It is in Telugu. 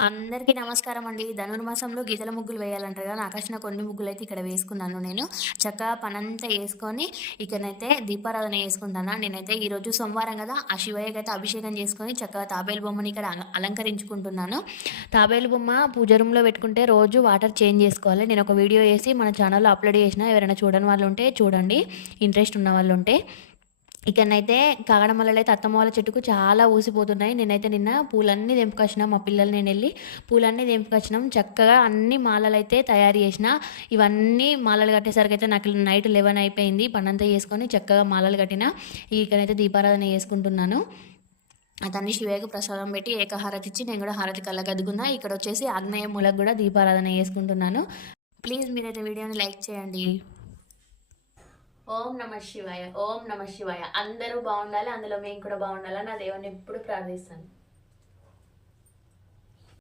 అందరికీ నమస్కారం అండి. ధనుర్మాసంలో గీతల ముగ్గులు వేయాలంటారు కదా! నాకొచ్చిన కొన్ని ముగ్గులైతే ఇక్కడ వేసుకున్నాను నేను. చక్కగా పనంతా యేసుకొని ఇకనైతే దీపారాధన చేసుకుంటానా. నేనైతే ఈరోజు సోమవారం కదా! ఆ శివయ్యకైతే అభిషేకం చేసుకొని చక్కగా తాబేలు బొమ్మని ఇక్కడ అలంకరించుకుంటున్నాను. తాబేలు బొమ్మ పూజ రూమ్‌లో పెట్టుకుంటే రోజు వాటర్ చేంజ్ చేసుకోవాలి. నేనొక వీడియో చేసి మన ఛానల్‌లో అప్‌లోడ్ చేసిన. ఎవరైనా చూడని వాళ్ళుంటే చూడండి. ఇంట్రెస్ట్ ఉన్న వాళ్ళుంటే. ఇకనైతే కాగడమల్లెలైతే అత్తమ్మ వాళ్ళ చెట్టుకు చాలా ఊసిపోతున్నాయి. నేనైతే నిన్న పూలన్నీ తెంపుకొచ్చిన. మా పిల్లలు నేనెళ్ళి పూలన్నీ తెంపుకొచ్చినాం. చక్కగా అన్ని మాలలైతే తయారు చేసిన. ఇవన్నీ మాలలు కట్టేసరికైతే నాకు నైట్ 11 అయిపోయింది. పనంతా చేసుకొని చక్కగా మాలలు కట్టిన. ఇకనైతే దీపారాధన చేసుకుంటున్నాను. అతన్ని శివయ్యకు ప్రసాదం పెట్టి ఏకహారతి ఇచ్చి నేను కూడా హారతి కళ్ళకద్దుకున్నా. ఇక్కడొచ్చేసి ఆగ్నేయ మూలకు కూడా దీపారాధన చేసుకుంటున్నాను. ప్లీజ్ మీరైతే వీడియోని లైక్ చేయండి. ఓం నమ శివాయ, ఓం నమ శివాయ. అందరూ బాగుండాలి, అందులో మేము కూడా బాగుండాలని నా దేవుని ఎప్పుడు ప్రార్థిస్తాను.